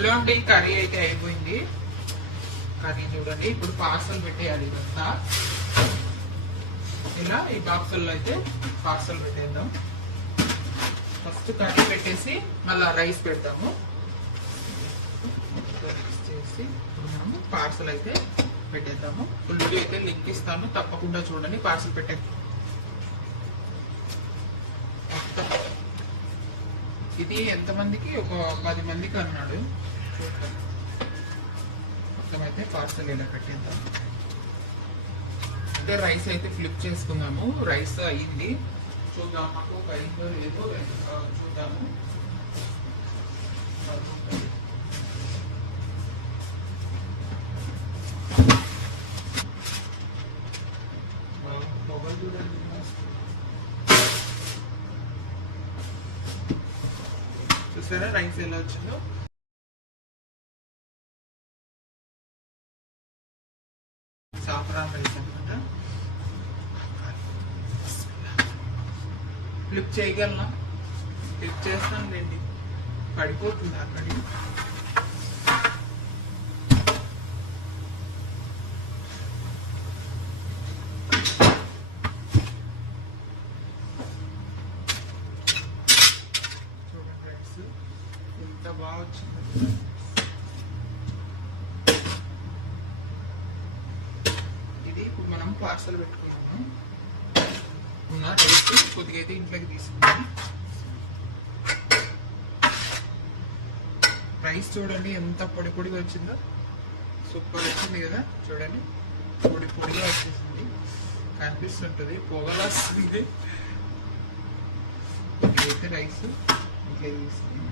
ఇలాంటి కర్రీ అయితే అయిపోయింది. కర్రీ చూడండి. ఇప్పుడు పార్సల్ పెట్టేయాలి. ఇదంతా ఇలా ఈ బాక్సుల్లో అయితే పార్సల్ పెట్టేద్దాం. ఫస్ట్ కర్రీ పెట్టేసి మళ్ళీ రైస్ పెడతాము. చేసి మనము పార్సల్ అయితే పెట్టేద్దాము. ఫుల్ అయితే లింక్ ఇస్తాను, తప్పకుండా చూడండి. పార్సల్ పెట్టే ఇది ఎంతమందికి? ఒక 10 మందికి అన్నాడు. చూద్దాం. మొత్తం అయితే పార్సల్ ఇలా పెట్టేద్దాం. అంటే రైస్ అయితే ఫ్లిప్ చేసుకుందాము. రైస్ అయ్యింది. చూద్దాం మాకు అయిందో లేదో చూద్దాము. మొబైల్ చూడండి. చూసారా రైస్ ఎలా వచ్చిందో? సాఫ్రాన్ రైస్ అనమాట. ఫ్లిప్ చేయగలనా? ఫ్లిప్ చేస్తాను లేండి. పడిపోతుంది అక్కడి. చూడండి రైస్ ఎంత బాగా వచ్చింది. ఇది ఇప్పుడు మనం పార్సల్ పెట్టుకున్నాము. ఉన్న రైస్ కొద్దిగా అయితే ఇంట్లోకి తీసుకున్నాం. రైస్ చూడండి ఎంత పొడి పొడిగా వచ్చిందో. సూపర్ వచ్చింది కదా. చూడండి పొడి పొడిగా వచ్చేసింది. కనిపిస్తుంటుంది, పొగలా వస్తుంది. ఇదైతే రైస్ ఇంట్లో తీసుకున్నాం.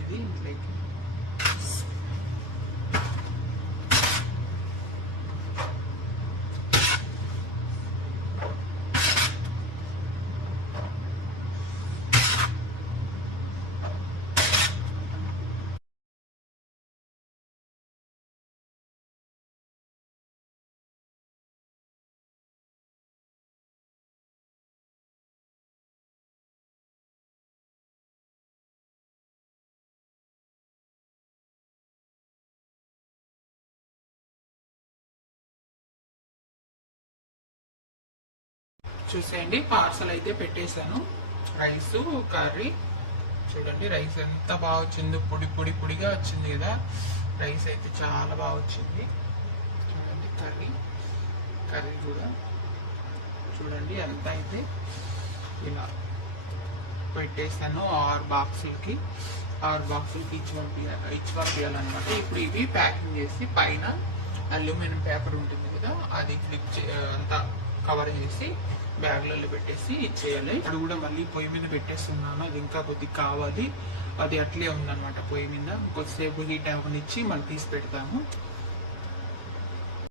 ఇది ఇంట్లోకి చూసేయండి. పార్సల్ అయితే పెట్టేశాను. రైస్ కర్రీ చూడండి. రైస్ ఎంత బాగా వచ్చిందో. పొడి పొడి పొడిగా వచ్చింది కదా. రైస్ అయితే చాలా బాగా వచ్చింది. చూడండి కర్రీ కూడా చూడండి. ఎంత అయితే ఇలా పెట్టేసాను. 6 బాక్సులకి ఇచ్చి పంపించాలన్నమాట. ఇప్పుడు ఇవి ప్యాకింగ్ చేసి పైన అల్యూమినియం పేపర్ ఉంటుంది కదా, అది ఫ్లిప్ అంతా కవర్ చేసి బ్యాగ్లలో పెట్టేసి ఇచ్చేయాలి. ఇప్పుడు కూడా మళ్ళీ పొయ్యి మీద పెట్టేస్తున్నాను. అది ఇంకా కొద్దిగా కావాలి. అది అట్లే ఉందన్నమాట పొయ్యి మీద. కొద్దిసేపు హీట్ అవ్వనిచ్చి మళ్ళీ తీసి పెడతాము.